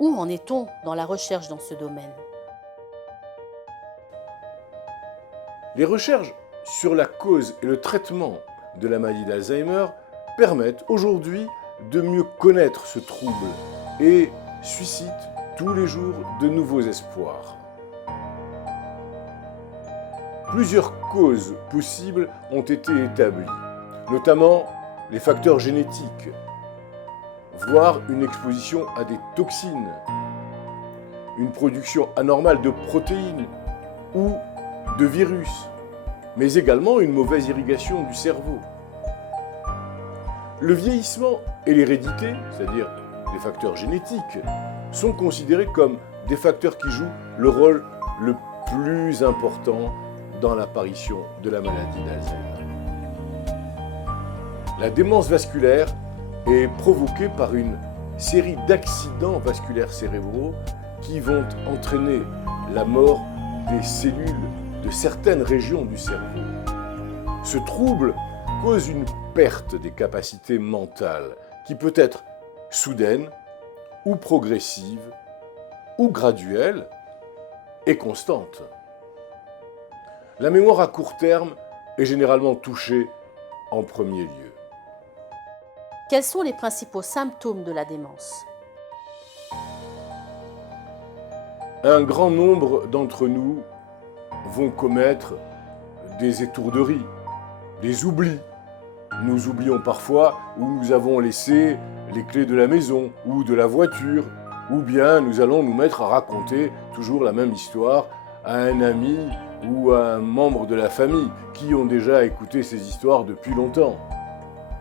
Où en est-on dans la recherche dans ce domaine? Les recherches sur la cause et le traitement de la maladie d'Alzheimer permettent aujourd'hui de mieux connaître ce trouble et suscitent tous les jours de nouveaux espoirs. Plusieurs causes possibles ont été établies, notamment les facteurs génétiques, voire une exposition à des toxines, une production anormale de protéines ou de virus, mais également une mauvaise irrigation du cerveau. Le vieillissement et l'hérédité, c'est-à-dire les facteurs génétiques, sont considérés comme des facteurs qui jouent le rôle le plus important dans l'apparition de la maladie d'Alzheimer. La démence vasculaire est provoquée par une série d'accidents vasculaires cérébraux qui vont entraîner la mort des cellules de certaines régions du cerveau. Ce trouble cause une perte des capacités mentales qui peut être soudaine ou progressive ou graduelle et constante. La mémoire à court terme est généralement touchée en premier lieu. Quels sont les principaux symptômes de la démence? Un grand nombre d'entre nous vont commettre des étourderies, des oublis. Nous oublions parfois où nous avons laissé les clés de la maison ou de la voiture, ou bien nous allons nous mettre à raconter toujours la même histoire à un ami ou à un membre de la famille qui ont déjà écouté ces histoires depuis longtemps.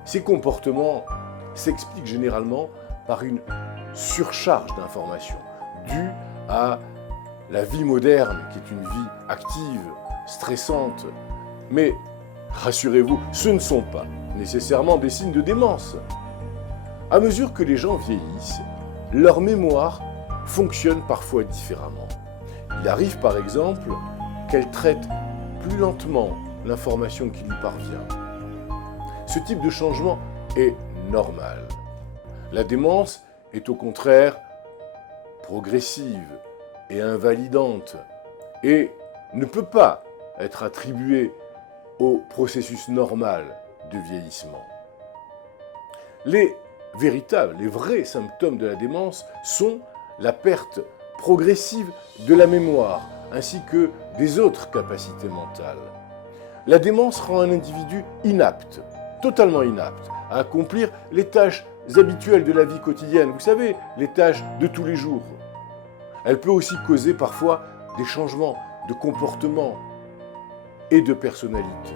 Ces comportements s'expliquent généralement par une surcharge d'informations due à la vie moderne, qui est une vie active, stressante. Mais rassurez-vous, ce ne sont pas nécessairement des signes de démence. À mesure que les gens vieillissent, leur mémoire fonctionne parfois différemment. Il arrive par exemple qu'elle traite plus lentement l'information qui lui parvient. Ce type de changement est normal. La démence est au contraire progressive et invalidante et ne peut pas être attribuée au processus normal de vieillissement. Les vrais symptômes de la démence sont la perte progressive de la mémoire ainsi que des autres capacités mentales. La démence rend un individu inapte, totalement inapte, à accomplir les tâches habituelles de la vie quotidienne, vous savez, les tâches de tous les jours. Elle peut aussi causer parfois des changements de comportement et de personnalité.